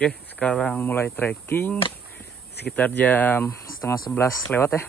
Oke, sekarang mulai trekking sekitar jam setengah 11 lewat ya.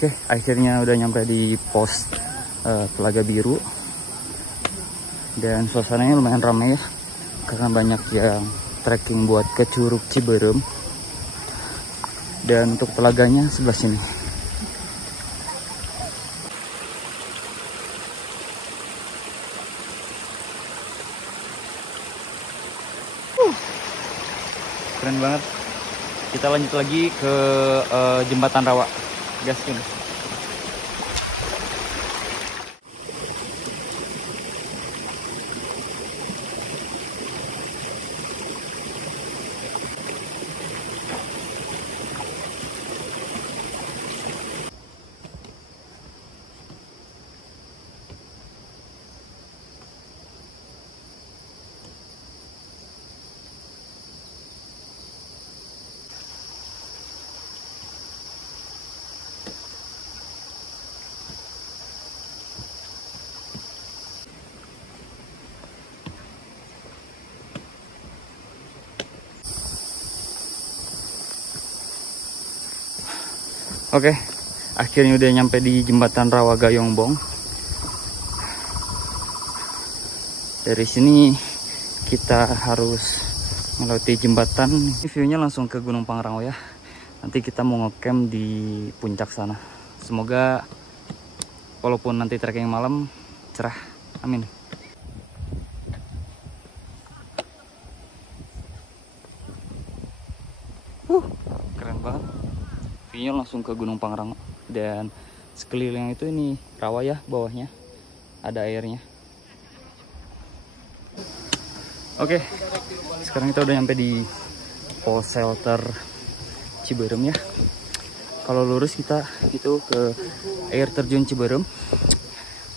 Oke, akhirnya udah nyampe di pos Telaga Biru. Dan suasananya lumayan ramai ya, karena banyak yang trekking buat ke Curug Ciberem. Dan untuk telaganya sebelah sini. Keren banget. Kita lanjut lagi ke Jembatan Rawa. Gaskin. Oke, akhirnya udah nyampe di Jembatan Rawa Gayongbong. Dari sini kita harus melewati jembatan. Ini view-nya langsung ke Gunung Pangrango ya. Nanti kita mau ngecamp di puncak sana. Semoga walaupun nanti trekking malam cerah. Amin. Keren banget. View-nya langsung ke Gunung Pangrango. Dan sekeliling itu ini rawa ya, bawahnya ada airnya. Oke, sekarang kita udah nyampe di pos shelter Ciberem ya. Kalau lurus kita itu ke air terjun Ciberem.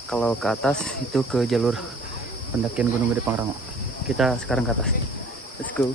Kalau ke atas itu ke jalur pendakian Gunung Gede Pangrango. Kita sekarang ke atas. Let's go.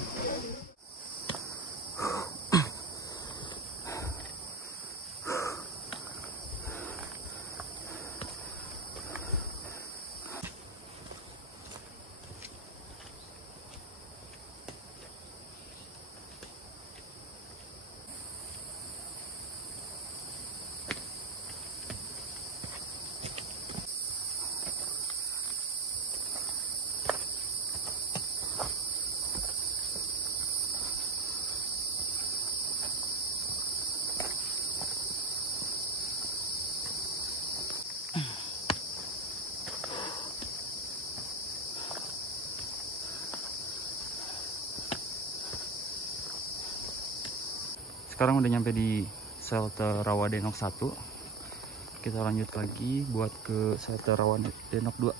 Sekarang udah nyampe di shelter Rawa Denok 1. Kita lanjut lagi buat ke shelter Rawa Denok 2.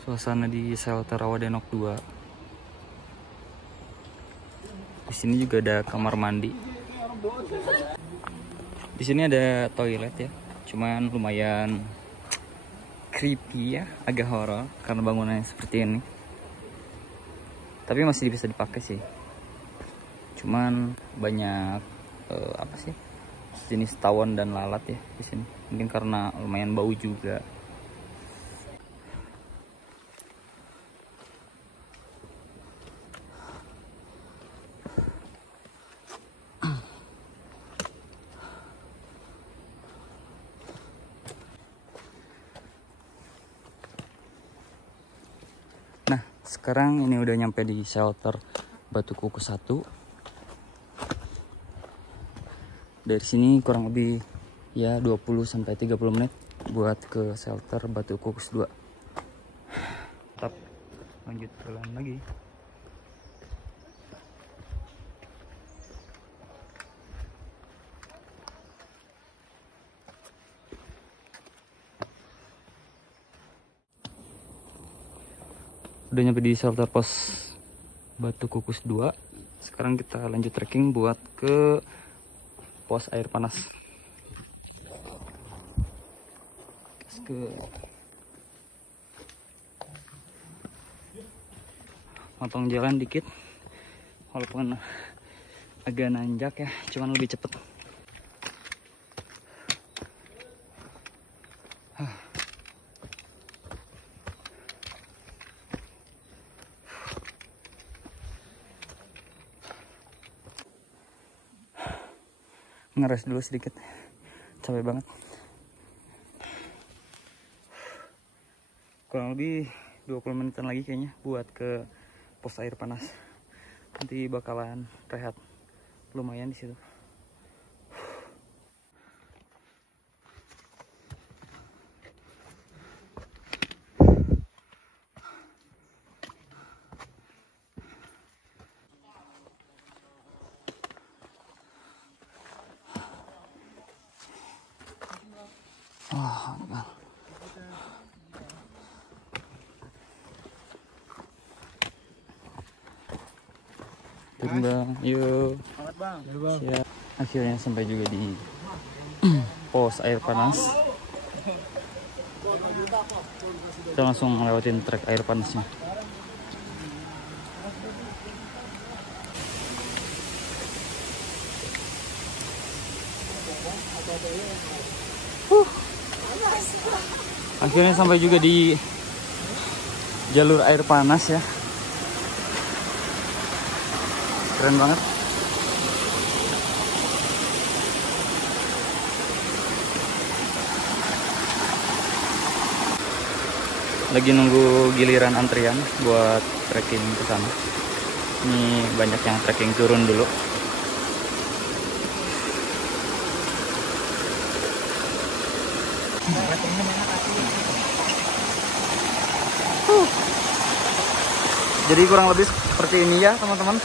Suasana di shelter Rawa Denok 2. Di sini juga ada kamar mandi. Di sini ada toilet ya. Cuman lumayan creepy ya, agak horor karena bangunannya seperti ini. Tapi masih bisa dipakai sih. Cuman banyak apa sih, jenis tawon dan lalat ya di sini. Mungkin karena lumayan bau juga. Nah, sekarang ini udah nyampe di shelter Batu Kuku 1. Dari sini kurang lebih ya 20-30 menit buat ke shelter Batu Kukus 2. lanjut jalan lagi. Udah nyampe di shelter pos Batu Kukus 2. Sekarang kita lanjut trekking buat ke pos air panas. Ke motong jalan dikit, walaupun agak nanjak ya, cuman lebih cepet. Ngeres dulu sedikit, capek banget. Kurang lebih 20 menitan lagi kayaknya buat ke pos air panas. Nanti bakalan rehat lumayan di situ. Bang, yuk. Bang. Ya, akhirnya sampai juga di pos air panas. Kita langsung ngelewatin trek air panasnya. Akhirnya sampai juga di jalur air panas ya. Keren banget. Lagi nunggu giliran antrian buat trekking ke sana. Ini banyak yang trekking turun dulu. Jadi kurang lebih seperti ini ya teman-teman,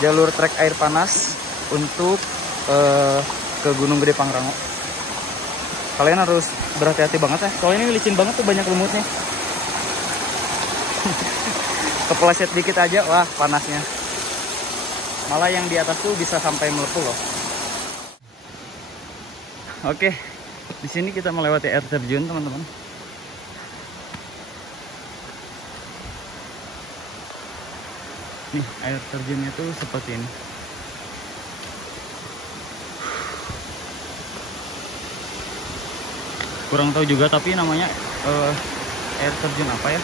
jalur trek air panas untuk ke Gunung Gede Pangrango. Kalian harus berhati-hati banget ya, soalnya ini licin banget tuh, banyak lumutnya. Kepleset dikit aja, wah panasnya. Malah yang di atas tuh bisa sampai melepuh loh. Oke, di sini kita melewati air terjun teman-teman. Nih air terjunnya tuh seperti ini. Kurang tahu juga tapi namanya air terjun apa ya.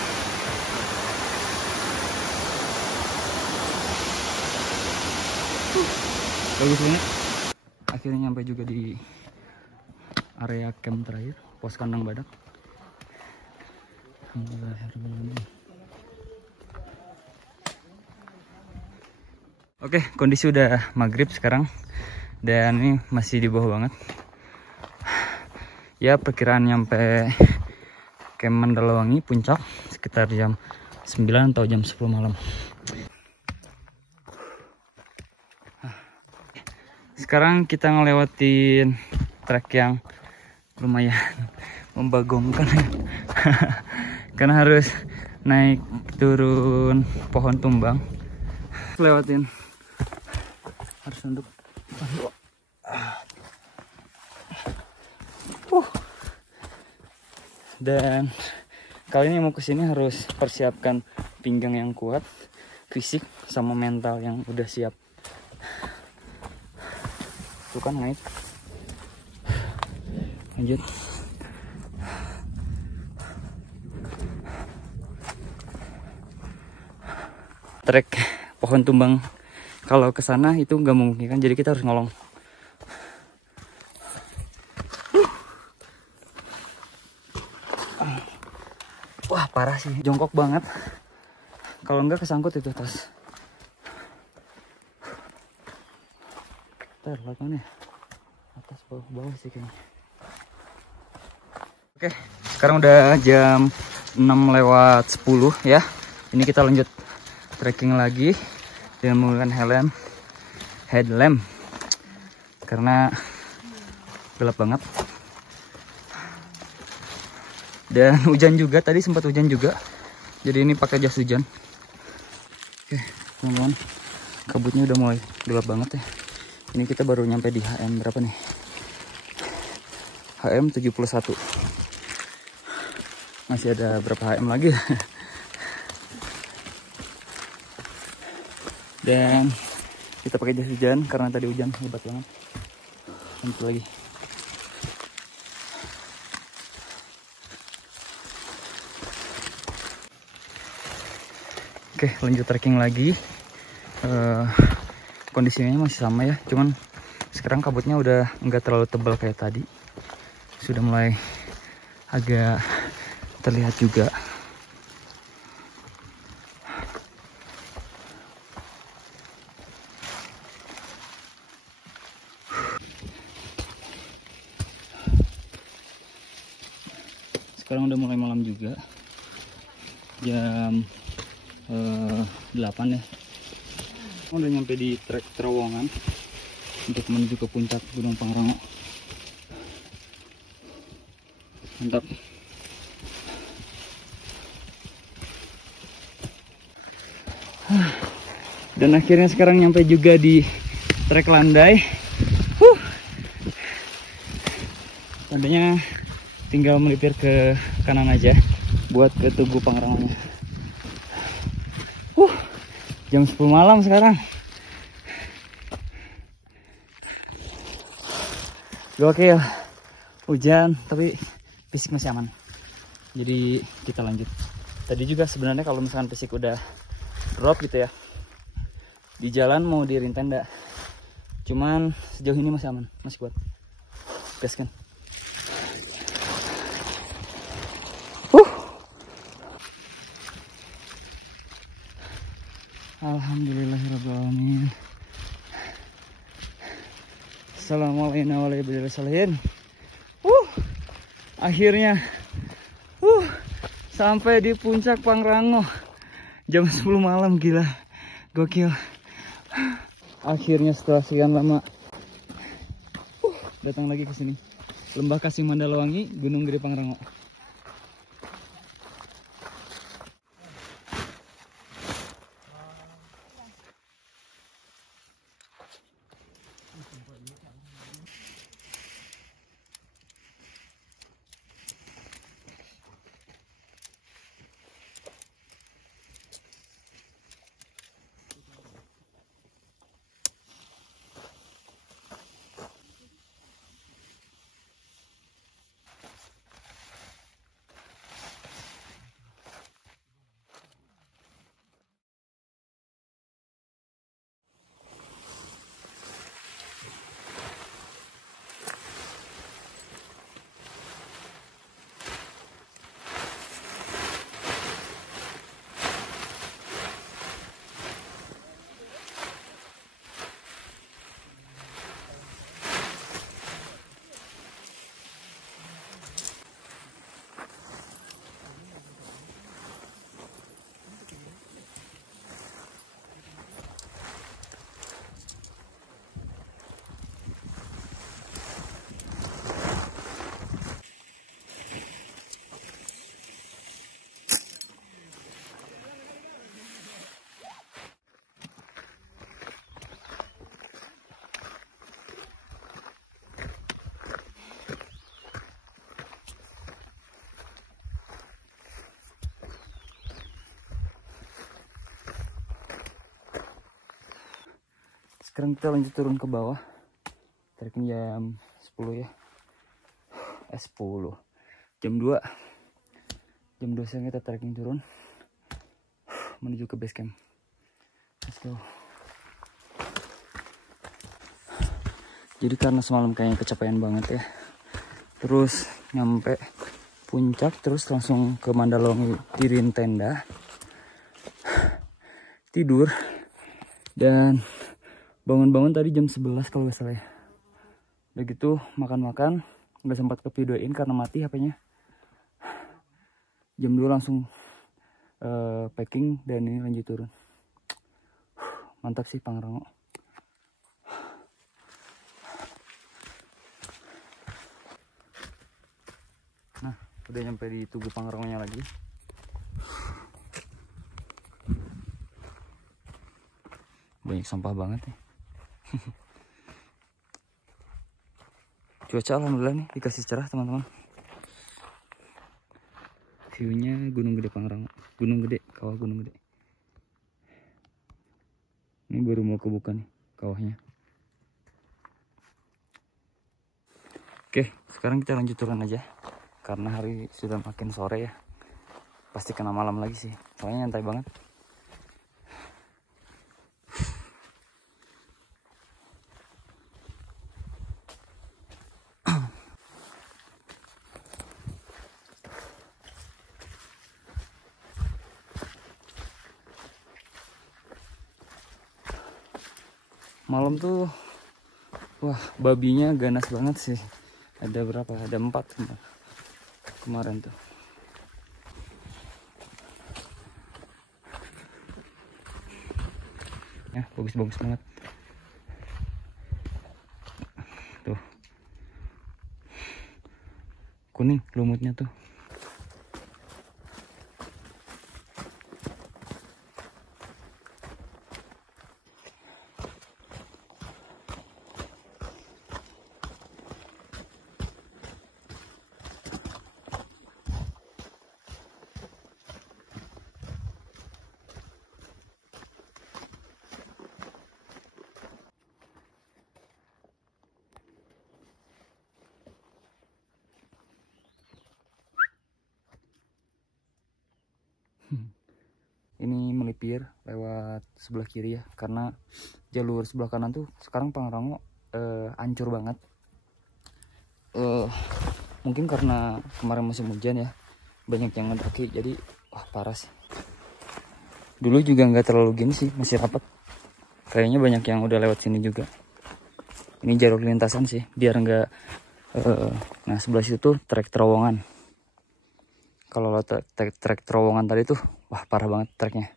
Bagus banget. Akhirnya nyampe juga di area camp terakhir, pos kandang badak. Oke, kondisi udah maghrib sekarang dan ini masih di bawah banget. Ya, perkiraan nyampe Camp Mandalawangi puncak sekitar jam 9 atau jam 10 malam. Sekarang kita ngelewatin trek yang lumayan membagongkan ya. Karena harus naik turun pohon tumbang. Lewatin harus nunduk. Dan kali ini mau kesini harus persiapkan pinggang yang kuat, fisik sama mental yang udah siap. Tuh kan naik. Lanjut. Trek pohon tumbang kalau ke sana itu nggak mungkin kan, jadi kita harus ngolong. Wah parah sih, jongkok banget. Kalau enggak kesangkut itu tas. Lihat mana? Atas bawah sih kayaknya. Oke, sekarang udah jam 6 lewat 10 ya. Ini kita lanjut trekking lagi dengan menggunakan headlamp karena gelap banget. Dan hujan juga, tadi sempat hujan juga. Jadi ini pakai jas hujan. Oke, teman-teman. Kabutnya udah mulai gelap banget ya. Ini kita baru nyampe di HM berapa nih? HM 71. Masih ada berapa HM lagi? Dan kita pakai jas hujan karena tadi hujan hebat banget. Lanjut lagi. Oke, lanjut trekking lagi. Kondisinya masih sama ya, cuman sekarang kabutnya udah nggak terlalu tebal kayak tadi. Sudah mulai agak terlihat juga. Sekarang udah mulai malam juga, jam 8 ya. Udah nyampe di trek terowongan untuk menuju ke puncak Gunung Pangrango. Mantap. Dan akhirnya sekarang nyampe juga di trek landai. Landainya tinggal melipir ke kanan aja buat ke Tugu Pangrangonya. Jam 10 malam sekarang. Gokil. Hujan tapi fisik masih aman. Jadi kita lanjut. Tadi juga sebenarnya kalau misalkan fisik udah drop gitu ya, di jalan mau diriin tenda. Cuman sejauh ini masih aman, masih kuat. Gas kan. Alhamdulillahirrahmanirrahim. Assalamualaikum warahmatullahi wabarakatuh. Akhirnya sampai di puncak Pangrango jam 10 malam, gila. Gokil. Akhirnya setelah sekian lama datang lagi ke sini. Lembah Kasih Mandalawangi, Gunung Gede Pangrango. Sekarang kita lanjut turun ke bawah. Trekking jam 10 ya. 10. Jam 2. Jam 2 siang kita trekking turun menuju ke base camp. Let's go. Jadi karena semalam kayaknya kecapean banget ya. Terus nyampe puncak, terus langsung ke Mandalawangi, diriin tenda, tidur, dan bangun-bangun tadi jam 11 kalau nggak salah ya. Udah gitu makan-makan, nggak sempat ke videoin karena mati HP-nya. Jam 2 langsung packing dan ini lanjut turun. Mantap sih Pangrango. Nah, udah nyampe di Tugu Pangrangonya lagi. Banyak sampah banget ya. Cuaca alhamdulillah nih dikasih cerah teman-teman. Viewnya Gunung Gede Pangrango, Gunung Gede, kawah Gunung Gede. Ini baru mau kebuka nih kawahnya. Oke, sekarang kita lanjut turun aja. Karena hari sudah makin sore ya. Pasti kena malam lagi sih. Soalnya nyantai banget. Malam tuh, wah babinya ganas banget sih. Ada berapa? Ada 4 kemarin tuh. Ya bagus-bagus banget. Tuh, kuning lumutnya tuh. Ini melipir lewat sebelah kiri ya, karena jalur sebelah kanan tuh sekarang Pangrango hancur banget. Mungkin karena kemarin musim hujan ya, banyak yang ngedaki, jadi wah parah sih. Dulu juga nggak terlalu gini sih, masih rapat. Kayaknya banyak yang udah lewat sini juga. Ini jalur lintasan sih, biar nggak. Nah sebelah situ tuh trek terowongan. Kalau trek terowongan tadi tuh, wah parah banget treknya.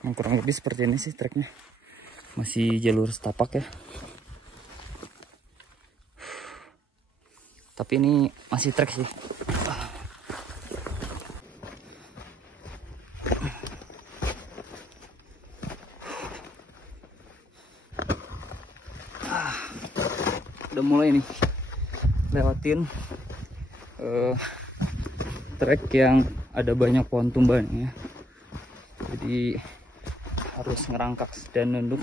Yang kurang lebih seperti ini sih treknya. Masih jalur setapak ya. Tapi ini masih trek sih. Udah mulai nih lewatin trek yang ada banyak pohon tumbangnya, jadi harus ngerangkak dan nunduk.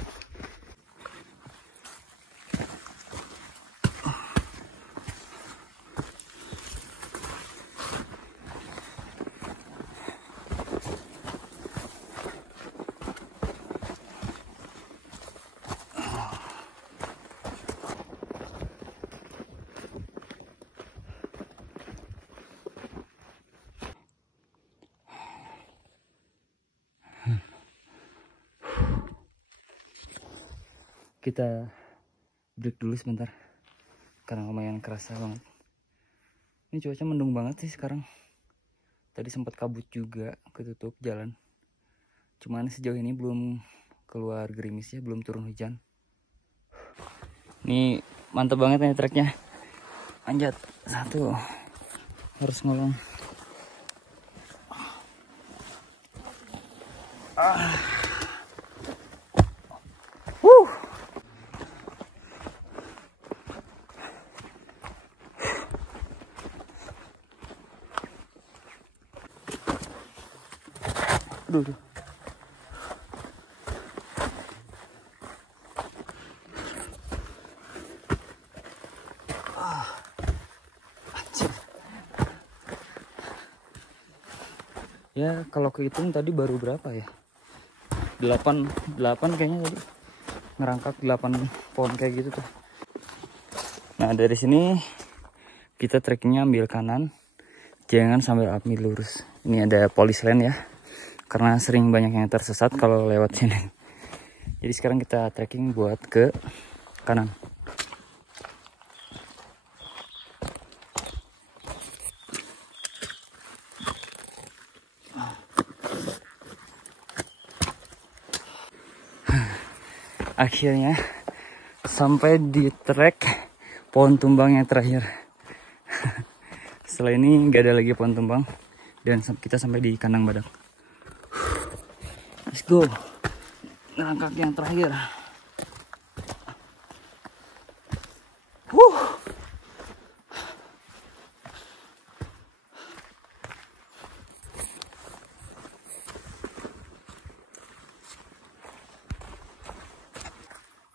Kita break dulu sebentar karena lumayan kerasa banget. Ini cuaca mendung banget sih sekarang. Tadi sempat kabut juga, ketutup jalan. Cuman sejauh ini belum keluar gerimis ya, belum turun hujan. Ini mantap banget nih treknya. Anjat satu, harus ngolong. Aduh. Ya kalau kehitung tadi baru berapa ya, 8 kayaknya tadi, ngerangkak 8 pohon kayak gitu tuh. Nah dari sini kita trekkingnya ambil kanan, jangan sambil ambil lurus. Ini ada polis lane ya, karena sering banyak yang tersesat kalau lewat sini. Jadi sekarang kita trekking buat ke kanan. Akhirnya sampai di trek pohon tumbang yang terakhir. Setelah ini nggak ada lagi pohon tumbang dan kita sampai di kandang badak. Let's go. Ngerangkak yang terakhir.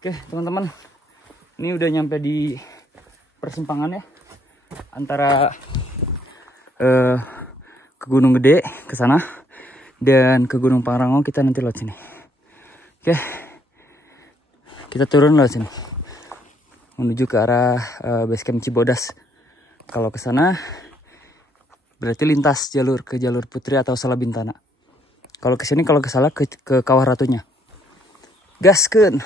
Oke teman-teman, ini udah nyampe di persimpangan ya antara ke Gunung Gede ke sana dan ke Gunung Pangrango. Kita nanti lewat sini. Oke, kita turun lewat sini menuju ke arah base camp Cibodas. Kalau ke sana berarti lintas jalur ke jalur Putri atau Salabintana. Kalau ke sini, kalau ke salah ke Kawah Ratunya. Gaskeun.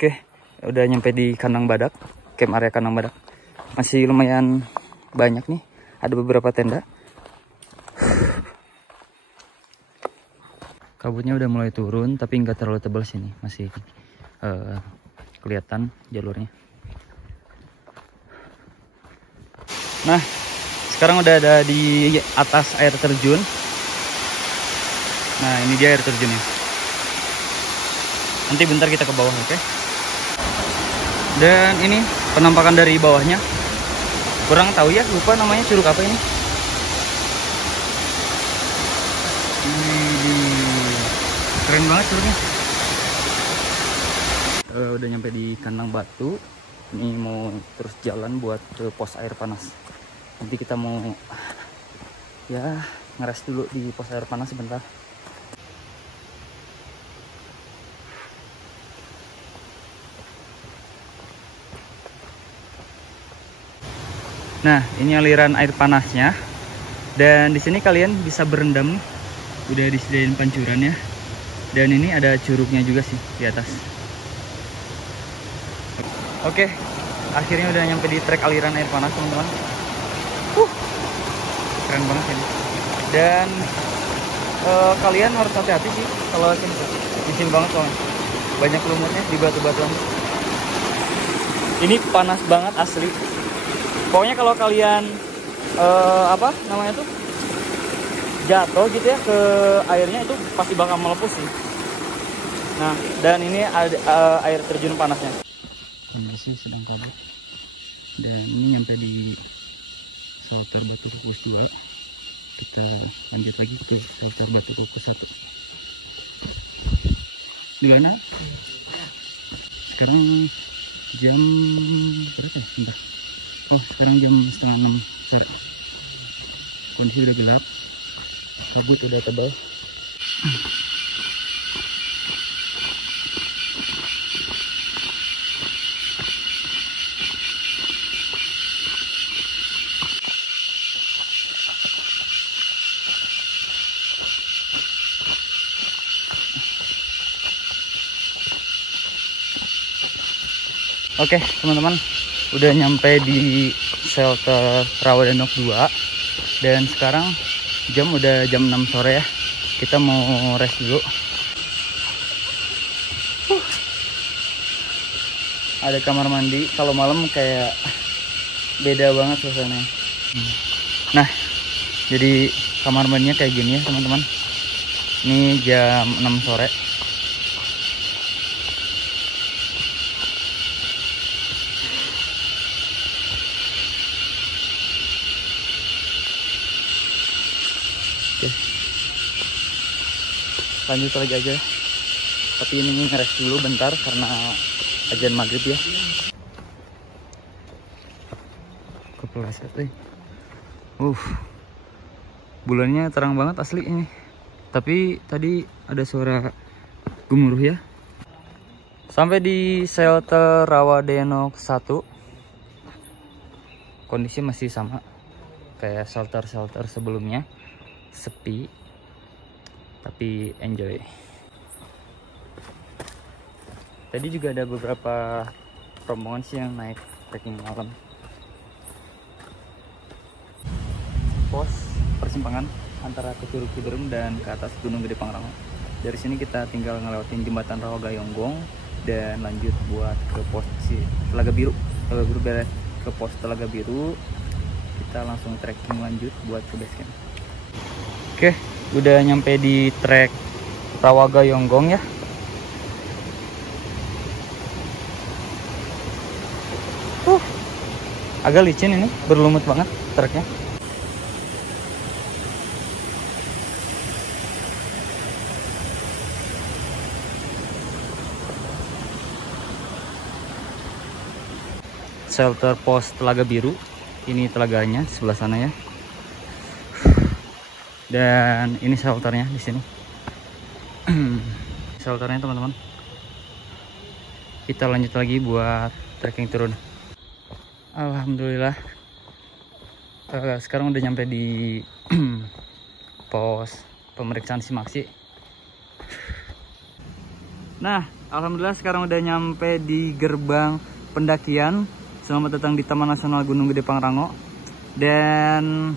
Oke, udah nyampe di kandang badak, camp area kandang badak. Masih lumayan banyak nih, ada beberapa tenda. Kabutnya udah mulai turun, tapi nggak terlalu tebal sini, masih kelihatan jalurnya. Nah, sekarang udah ada di atas air terjun. Nah, ini dia air terjunnya. Nanti bentar kita ke bawah, oke? Dan ini penampakan dari bawahnya. Kurang tahu ya, lupa namanya curug apa ini. Keren banget curugnya. Udah nyampe di kandang batu. Ini mau terus jalan buat ke pos air panas. Nanti kita mau ya ngeres dulu di pos air panas sebentar. Nah, ini aliran air panasnya. Dan di sini kalian bisa berendam nih. Udah disediain pancuran ya. Dan ini ada curugnya juga sih di atas. Oke, akhirnya udah nyampe di trek aliran air panas, teman-teman. Keren banget ini. Dan kalian harus hati-hati sih kalau sini. Licin banget soalnya. Banyak lumutnya di batu-batuan. Ini panas banget asli. Pokoknya kalau kalian apa namanya tuh jatuh gitu ya ke airnya, itu pasti bakal melepuh sih. Nah, dan ini ada air terjun panasnya. Masih sedang kabut. Dan ini nyampe di shelter Batu Kukus 2. Kita lanjut lagi ke shelter Batu Kukus 1. Di mana? Sekarang jam berapa ya? Bentar. Oh, sekarang jam 5:30 sore. Kondisi udah gelap, kabut udah tebal. Oke, teman-teman, udah nyampe di shelter Rawadenok 2 dan sekarang udah jam 6 sore ya. Kita mau rest dulu. Ada kamar mandi. Kalau malam kayak beda banget suasananya. Nah, jadi kamar mandinya kayak gini ya, teman-teman. Ini jam 6 sore. Lanjut lagi aja, tapi ini ngeres dulu bentar karena azan maghrib ya. Kepleset nih. Bulannya terang banget asli ini. Tapi tadi ada suara gemuruh ya. Sampai di shelter Rawadenok 1. Kondisi masih sama kayak shelter-shelter sebelumnya, sepi. Tapi enjoy. Tadi juga ada beberapa rombongan sih yang naik trekking malam. Pos persimpangan antara ke Curug Ciberem dan ke atas Gunung Gede Pangrango. Dari sini kita tinggal ngelewatin jembatan Rawagayonggong dan lanjut buat ke pos Telaga Biru. Telaga Biru beres ke pos Telaga Biru, kita langsung trekking lanjut buat ke base camp. Oke, udah nyampe di trek Rawagayonggong ya. Agak licin ini, berlumut banget treknya. Shelter pos Telaga Biru, ini telaganya sebelah sana ya. Dan ini shelternya di sini. Shelternya teman-teman. Kita lanjut lagi buat trekking turun. Alhamdulillah. Sekarang udah nyampe di pos pemeriksaan simaksi. Nah, alhamdulillah sekarang udah nyampe di gerbang pendakian. Selamat datang di Taman Nasional Gunung Gede Pangrango. Dan